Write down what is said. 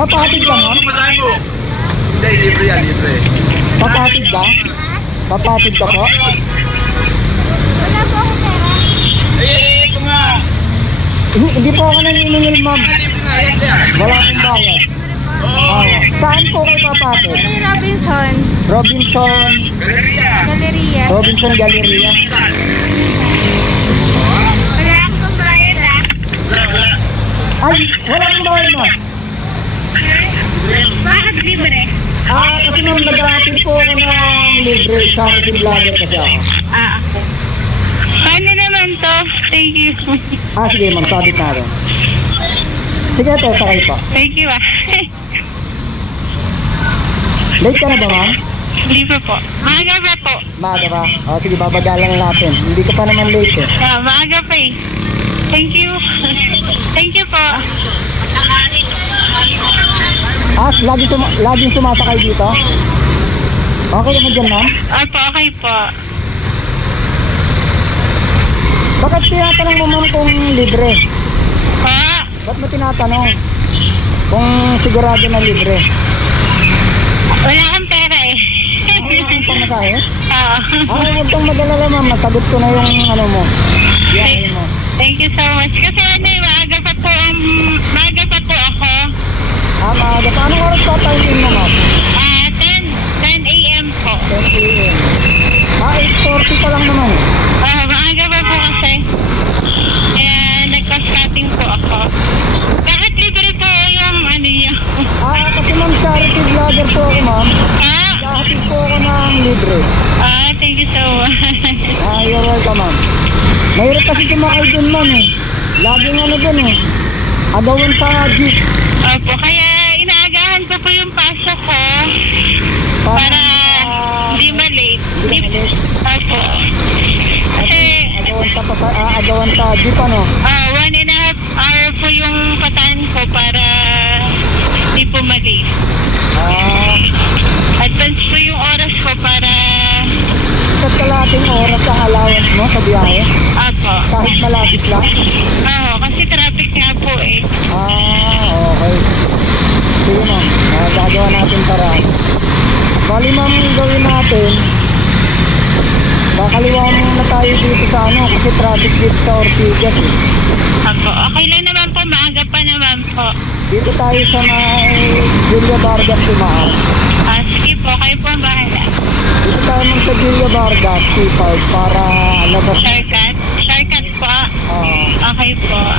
Papatid ka, ma'am? Hindi, libre yan, libre. Papatid ka? Papatid ka po? Wala po ako pera. Ito nga. Hindi po ako naniningil, ma'am. Libre nga, yan yan. Wala akong bayad. Saan po kayo papatid? Kay Robinson. Robinson. Galleria. Robinson Galleria. Wala akong bayad ah. Ay, wala akong bayad, ma'am. Bakit libre? Kasi ma'am, nag-aatid po ako ng libre. Charity vlogger kasi ako. Okay. Paano naman to? Thank you. Sige ma'am, sabit na rin. Sige, ito, sakay pa. Thank you ah. Late ka na ba, ma'am? Hindi pa po. Maaga pa po. Maaga ba? Sige, babagalan natin. Hindi ka pa naman late eh. Maaga pa eh. Thank you. Thank you po. Laging sumasakay dito? Okay naman dyan, ma'am? Opo, okay po. Bakit tinatanong mo, ma'am, kung libre? Pa? Ba't mo tinatanong? Kung sigurado na libre? Wala kang pera eh. Wala kang pamasahe? Oo. Huwag kang mag-alala, ma'am. Masagot ko na yung ano mo. Biyahe mo. Thank you so much. Kasi maaga pa po ako. Maaga pa. Anong oras pa timing mo, ma'am? 10 a.m. po. 10 a.m. 8:40 pa lang naman. Maaga pa po kasi. Kaya nagpa-shopping po ako. Bakit libre po yung ano niyo? Kasi ma'am, charity vlogger po ako, ma'am. Naghahatid po ako ng libre. Thank you so much. You're welcome, ma'am. Mahirap kasi kumakay dun, ma'am eh. Laging ano dun eh. Agawan sa jeep. Opo, kaya inaagahan ko po yung pasok ko para hindi ma-late. Opo. Kasi agawan sa jeep, ano? 1.5 hour po yung pataan ko para hindi po ma-late. Advance po yung oras ko para Isa't kalating oras ang allowance mo sa biyahe? Opo. Kahit malapit lang? Oo, kasi traffic nga po eh. Okay. Sige ma'am, gagawa natin paraan. Bali ma'am, gawin natin. Kakaliwa muna tayo dito sa ano, kasi traffic dito sa Ortigas eh. Opo, okay lang naman po, maaga pa naman po. Dito tayo sa may Julia Vargas Tumaan. Sige po, kayo po ang bahala. Dito tayo ma'am sa Julia Vargas, C5, para labas. Shortcut? Shortcut po. Ah. Okay po.